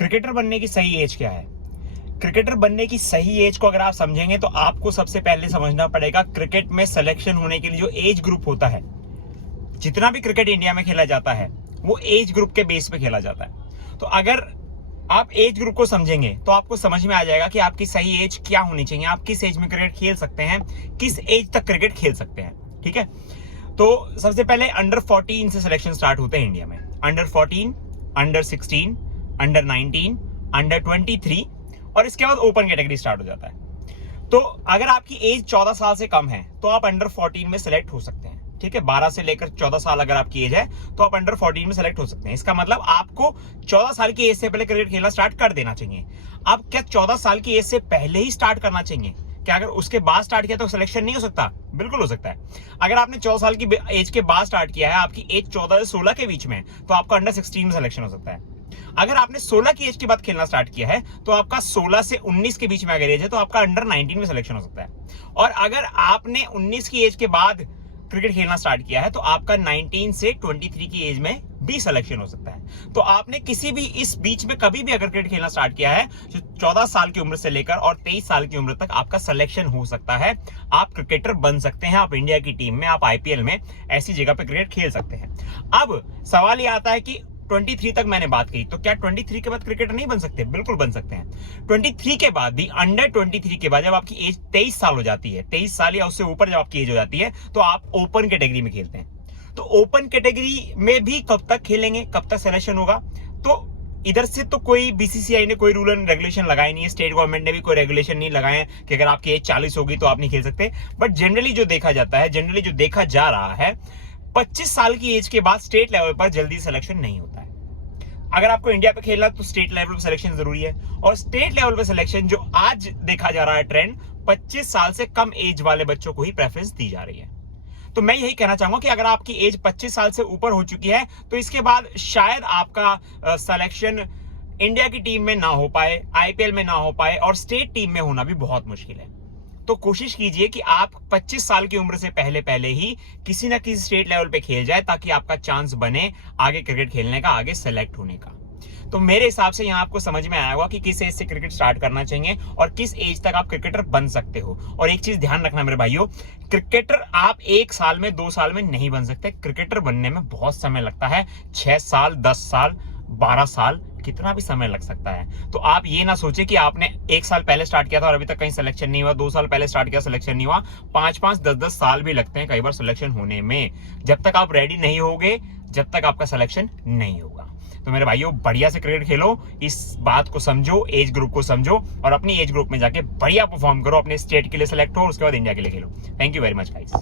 Cricketer बनने की सही एज क्या है? क्रिकेटर बनने की सही एज को अगर आप समझेंगे तो आपको सबसे पहले समझना पड़ेगा क्रिकेट में सिलेक्शन होने के लिए जो एज ग्रुप होता है, जितना भी क्रिकेट इंडिया में खेला जाता है वो एज ग्रुप के बेस पे खेला जाता है। तो अगर आप एज ग्रुप को समझेंगे तो आपको समझ में आ जाएगा कि आपकी सही एज क्या होनी चाहिए, आप किस एज में क्रिकेट खेल सकते हैं, किस एज तक क्रिकेट खेल सकते हैं। ठीक है, तो सबसे पहले अंडर 14 से सिलेक्शन स्टार्ट होते हैं इंडिया में। अंडर 14, अंडर 16, अंडर 19, अंडर 23 और इसके बाद ओपन कैटेगरी स्टार्ट हो जाता है। तो अगर आपकी एज 14 साल से कम है तो आप अंडर 14 में सिलेक्ट हो सकते हैं। ठीक है, 12 से लेकर 14 साल अगर आपकी एज है तो आप अंडर 14 में सिलेक्ट हो सकते हैं। इसका मतलब आपको 14 साल की एज से पहले क्रिकेट खेलना स्टार्ट कर देना चाहिए। अब क्या 14 साल की एज से पहले ही स्टार्ट करना चाहिए? क्या अगर उसके बाद स्टार्ट किया तो सिलेक्शन नहीं हो सकता? बिल्कुल हो सकता है। अगर आपने 14 साल की एज के बाद स्टार्ट किया है, आपकी एज 14 से 16 के बीच में, तो आपका अंडर 16 में सिलेक्शन हो सकता है। अगर आपने 16 की एज के बाद खेलना स्टार्ट किया है तो आपका 16 से 19 के बीच में अगर एज है तो आपका अंडर 19 में सिलेक्शन हो सकता है। और अगर आपने 19 की एज के बाद क्रिकेट खेलना स्टार्ट किया है तो आपका 19 से 23 की एज में भी सिलेक्शन हो सकता है। तो आपने किसी भी इस बीच में कभी भी अगर क्रिकेट खेलना स्टार्ट किया है तो 14 साल की उम्र से लेकर और 23 साल की उम्र तक आपका सिलेक्शन हो सकता है। आप क्रिकेटर बन सकते हैं, आप इंडिया की टीम में, आप आईपीएल में ऐसी जगह पे क्रिकेट खेल सकते हैं। अब सवाल ये आता है कि 23 तक मैंने बात की, तो क्या 23 के बाद क्रिकेटर नहीं बन सकते? बिल्कुल बन सकते हैं। 23 के बाद भी, अंडर 23 के बाद जब आपकी एज 23 साल हो जाती है, 23 साल या उससे ऊपर जब आपकी एज हो जाती है तो आप ओपन कैटेगरी में खेलते हैं। तो ओपन कैटेगरी में भी कब तक खेलेंगे, कब तक सिलेक्शन होगा? तो इधर से तो कोई बीसीसीआई ने कोई रूल एंड रेगुलेशन लगाए नहीं है, स्टेट गवर्नमेंट ने भी कोई रेगुलेशन नहीं लगाए कि अगर आपकी एज 40 होगी तो आप नहीं खेल सकते। बट जनरली जो देखा जाता है, जनरली जो देखा जा रहा है, 25 साल की एज के बाद स्टेट लेवल पर जल्दी सिलेक्शन नहीं होता है। अगर आपको इंडिया पे खेलना तो स्टेट लेवल पे सिलेक्शन जरूरी है। और स्टेट लेवल पे सिलेक्शन जो आज देखा जा रहा है ट्रेंड, 25 साल से कम एज वाले बच्चों को ही प्रेफरेंस दी जा रही है। तो मैं यही कहना चाहूंगा कि अगर आपकी एज 25 साल से ऊपर हो चुकी है तो इसके बाद शायद आपका सिलेक्शन इंडिया की टीम में ना हो पाए, आईपीएल में ना हो पाए और स्टेट टीम में होना भी बहुत मुश्किल है। तो कोशिश कीजिए कि आप 25 साल की उम्र से पहले पहले ही किसी ना किसी स्टेट लेवल पे खेल जाए ताकि आपका चांस बने आगे क्रिकेट खेलने का, आगे सेलेक्ट होने का। तो मेरे हिसाब से यहां आपको समझ में आया होगा कि किस एज से क्रिकेट स्टार्ट करना चाहिए और किस एज तक आप क्रिकेटर बन सकते हो। और एक चीज ध्यान रखना मेरे भाइयों, क्रिकेटर आप 1 साल में, 2 साल में नहीं बन सकते। क्रिकेटर बनने में बहुत समय लगता है, 6 साल, 10 साल, 12 साल, कितना भी समय लग सकता है। तो आप ये ना सोचे कि आपने 1 साल पहले स्टार्ट किया था और अभी तक कहीं सिलेक्शन नहीं हुआ, 2 साल पहले स्टार्ट किया, सिलेक्शन नहीं हुआ। 5-5, 10-10 साल भी लगते हैं कई बार सिलेक्शन होने में। जब तक आप रेडी नहीं होगे, जब तक आपका सिलेक्शन नहीं होगा। तो मेरे भाइयों, बढ़िया से क्रिकेट खेलो, इस बात को समझो, एज ग्रुप को समझो और अपनी एज ग्रुप में जाके बढ़िया परफॉर्म करो, अपने स्टेट के लिए सिलेक्ट हो और उसके बाद इंडिया के लिए खेलो। Thank you very much guys.